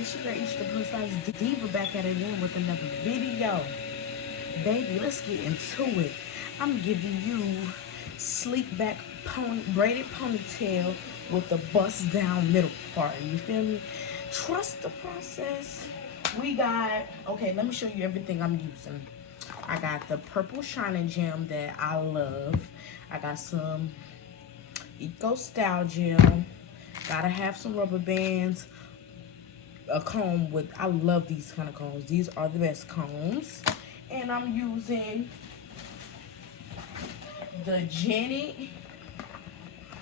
It's your girl, the plus size diva back at it again with another video. Baby, let's get into it. I'm giving you sleek back braided ponytail with the bust down middle part. You feel me? Trust the process. We got, okay, let me show you everything I'm using. I got the purple shining gem that I love. I got some Eco Style gel. Gotta have some rubber bands. A comb with, I love these kind of combs. These are the best combs. And I'm using the Janet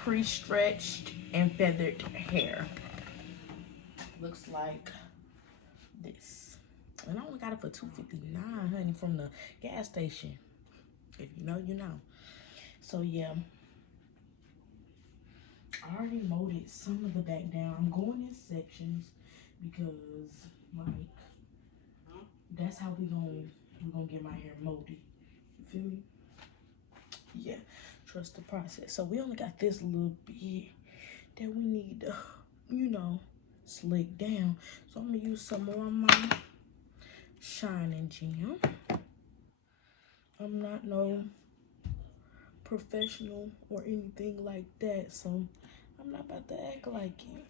pre-stretched and feathered hair. Looks like this. And I only got it for $2.59, honey, from the gas station. If you know, you know. So yeah, I already molded some of the back down. I'm going in sections because like that's how we're gonna get my hair molded. You feel me? Yeah, trust the process. So we only got this little bit that we need to, you know, slick down. So I'm gonna use some more of my shining gem. I'm not no professional or anything like that, so I'm not about to act like it.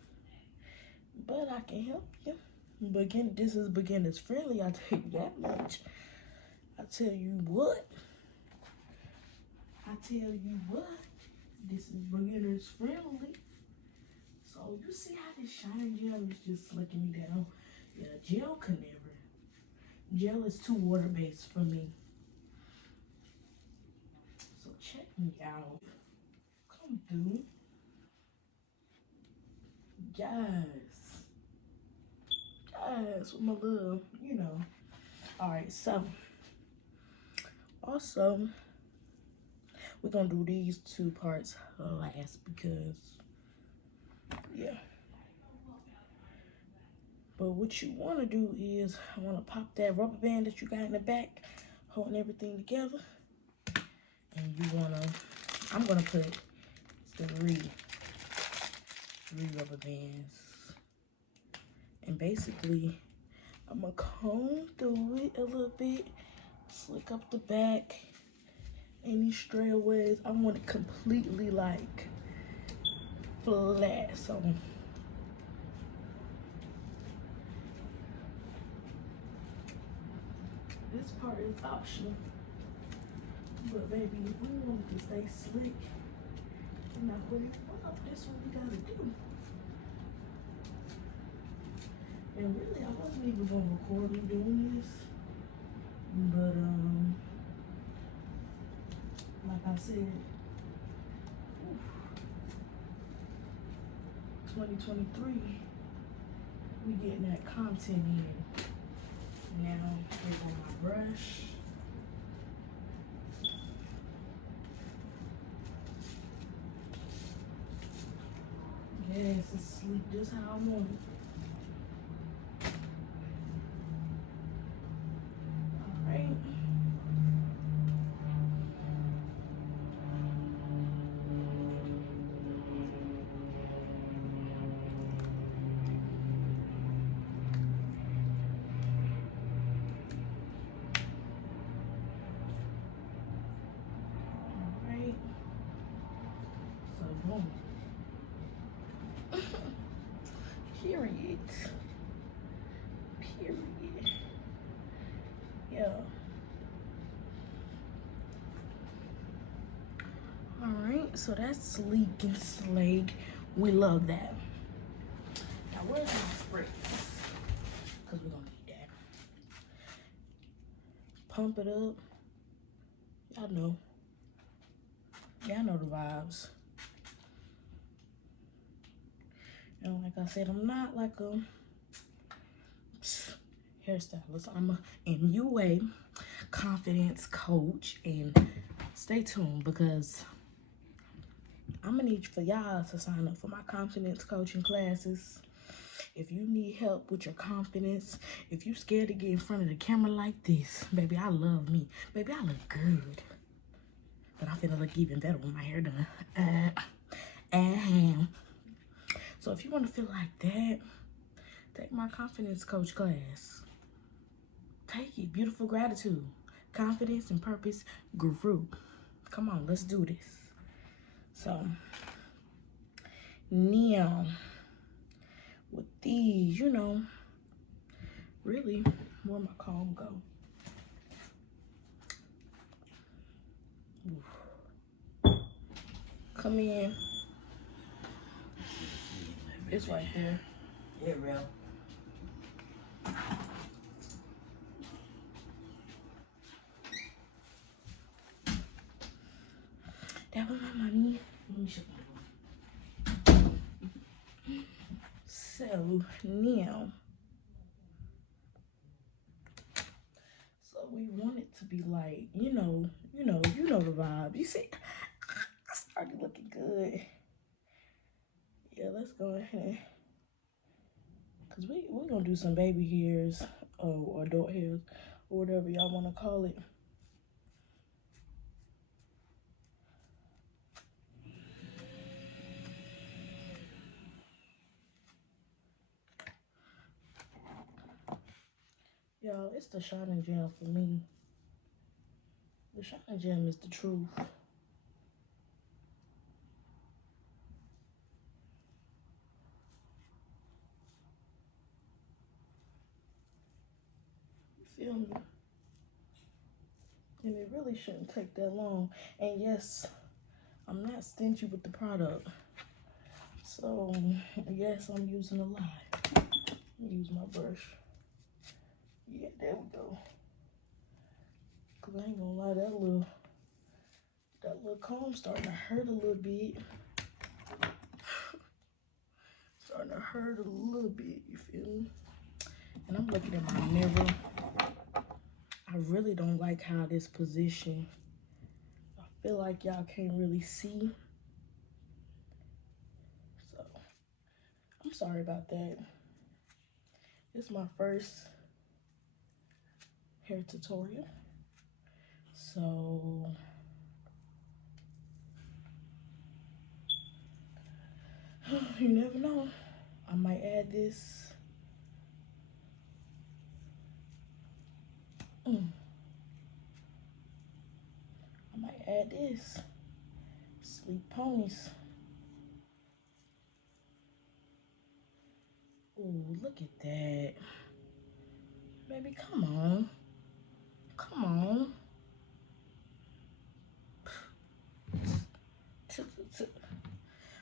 But I can help you. This is beginners friendly, I tell you that much. I tell you what, this is beginners friendly. So you see how this shining gel is just slicking me down. Yeah, gel can never. Gel is too water-based for me. So check me out. Come through. Yes. Yes, with my little, you know. Alright, so also we're gonna do these two parts last because yeah. But what you want to do is I want to pop that rubber band that you got in the back holding everything together, and you want to, I'm gonna put three rubber bands, and basically I'm gonna comb through it a little bit, slick up the back, any strayaways. I want it completely like flat. So this part is optional, but baby, if we want it to stay slick and not really up, that's what we gotta do. And really, I wasn't even gonna record me doing this, but like I said, 2023, we getting that content in. Now, here's on my brush. Yes, it's sleek just how I want it. Alright. Alright. So boom. Period. Yeah. Alright, so that's sleek and slayed. We love that. Now where's my spray? Because we're gonna need that. Pump it up. Y'all know. Y'all know the vibes. And like I said, I'm not like a hairstylist. I'm a MUA confidence coach, and stay tuned because I'm gonna need for y'all to sign up for my confidence coaching classes. If you need help with your confidence, if you scared to get in front of the camera like this, baby, I love me. Baby, I look good. But I finna look even better with my hair done. So if you want to feel like that, Take my confidence coach class. Take it. Beautiful gratitude. Confidence and purpose grew. Come on, let's do this. So, now, with these, you know, really, where my comb go? Oof. Come in. It's right there. Yeah, real. That was my mommy. Let me show you. So now, we want it to be like, you know the vibe. You see, I started looking good. Yeah, let's go ahead. Cause we're gonna do some baby hairs or adult hairs or whatever y'all wanna call it. Y'all, it's the shining gem for me. The shining gem is the truth. You feel me? And it really shouldn't take that long. And yes, I'm not stingy with the product. So, yes, I'm using a lot. Let me use my brush. Yeah, there we go. Cause I ain't gonna lie, that little comb starting to hurt a little bit. Starting to hurt a little bit, you feel me? And I'm looking at my mirror. I really don't like how this position. I feel like y'all can't really see. So, I'm sorry about that. This is my first hair tutorial. So, you never know. I might add this. I might add this. Sleep ponies. Ooh, look at that. Baby, come on. Come on.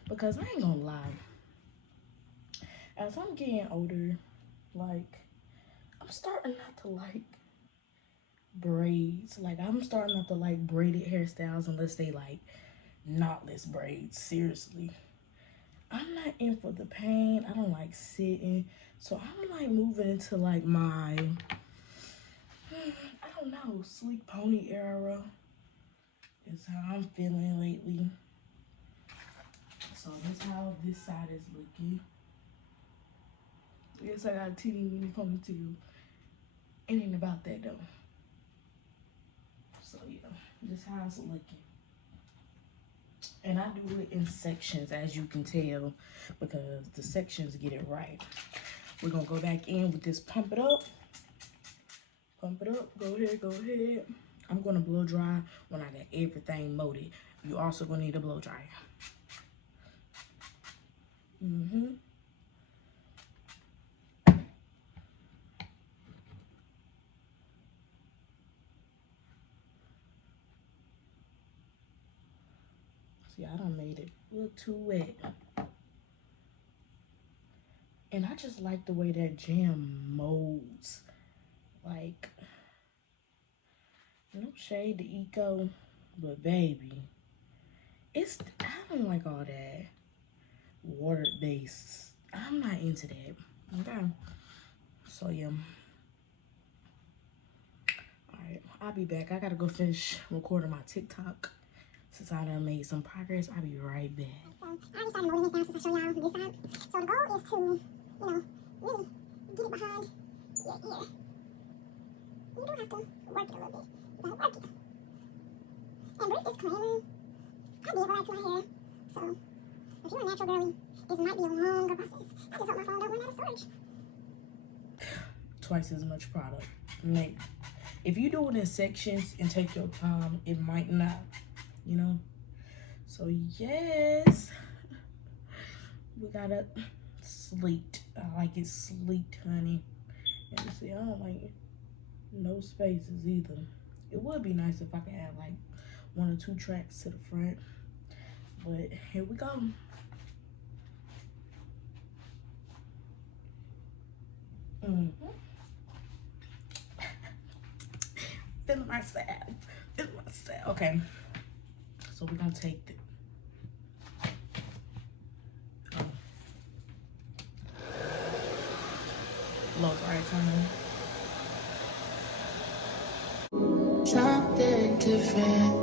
Because I ain't gonna lie. As I'm getting older, like, I'm starting not to like braids. Like, I'm starting not to like braided hairstyles unless they like knotless braids. Seriously. I'm not in for the pain. I don't like sitting. So I'm like moving into like my, I don't know, sleek pony era is how I'm feeling lately. So that's how this side is looking. Yes, I got a teeny weeny ponytail. It ain't about that though. So yeah, this how it's looking. And I do it in sections, as you can tell, because the sections get it right. We're gonna go back in with this pump it up. Pump it up, go ahead, go ahead. I'm gonna blow dry when I got everything molded. You also gonna need a blow dryer. See, I done made it look too wet. And I just like the way that jam molds. Like, no shade to Eco, but baby, I don't like all that water-based. I'm not into that, okay? So, yeah. All right, I'll be back. I gotta go finish recording my TikTok. Since I done made some progress, I'll be right back. So, I already started molding this now since I show y'all this side. So, the goal is to, you know, really get it behind your ear. You do have to work it a little bit. You gotta work it. And with disclaimer, I did relax my hair. So, if you're a natural girly, this might be a longer process. I just hope my phone don't run out of storage. twice as much product. Maybe. If you do it in sections and take your time, it might not, you know. So yes, we got it sleeked. I like it sleeked, honey. And see, I don't like no spaces either. It would be nice if I could add like 1 or 2 tracks to the front, but here we go. Feeling myself. Okay, so we're gonna take the low right turn. Something different.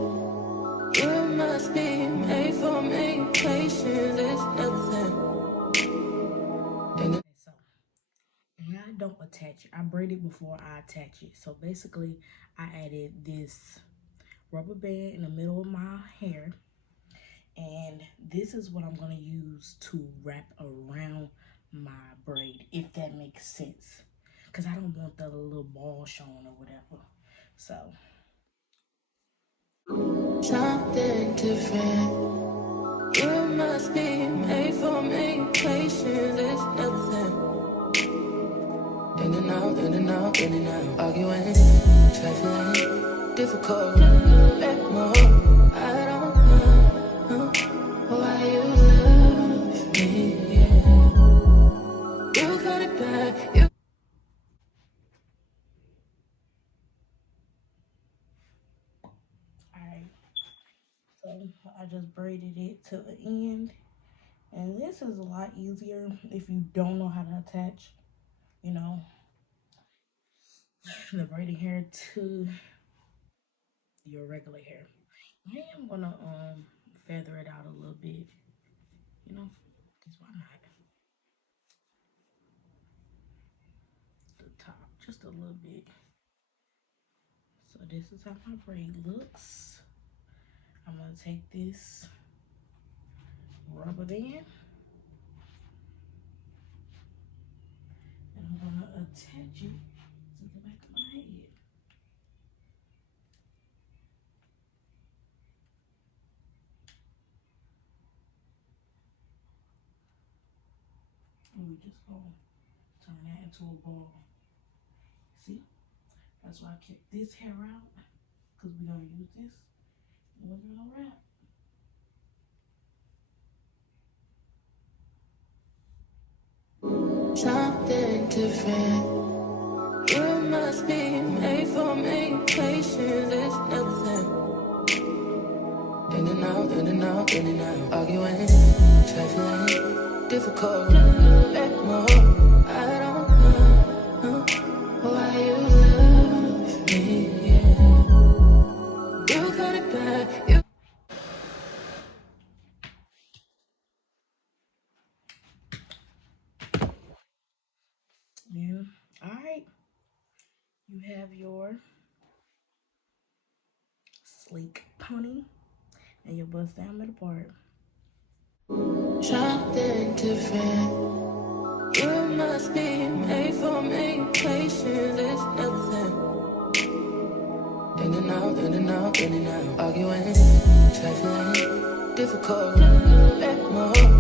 You must be made for me. Patience is nothing. So, and I don't attach it. I braid it before I attach it. So basically, I added this rubber band in the middle of my hair, and this is what I'm gonna use to wrap around my braid, if that makes sense, because I don't want the little ball showing or whatever. So Something different. You must be made for me. Patience is nothing. In and out, in and out, in and out. Arguing, trifling, difficult. Let more. I don't know why you love me. Yeah. You got it bad. You alright, so I just braided it to the end, and this is a lot easier if you don't know how to attach, you know, the braiding hair to your regular hair. I am gonna feather it out a little bit, you know, because why not? The top, just a little bit. So this is how my braid looks. I'm gonna take this rubber band and I'm gonna attach it to the back of my head. And we just gonna turn that into a ball. See? That's why I kept this hair out, because we're gonna use this and we're gonna wrap. something different. You must be made for me. Patience is nothing. In and out, in and out, in and out. Arguing, trifling, difficult. Let more. I don't know why you love me. Yeah. You got it bad. You Yeah. Alright. You have your sleek pony and your bust down middle part. something different. You must be made for me. Patience is nothing. In and out, in and out, in and out. Arguing, trifling, difficult. Let more.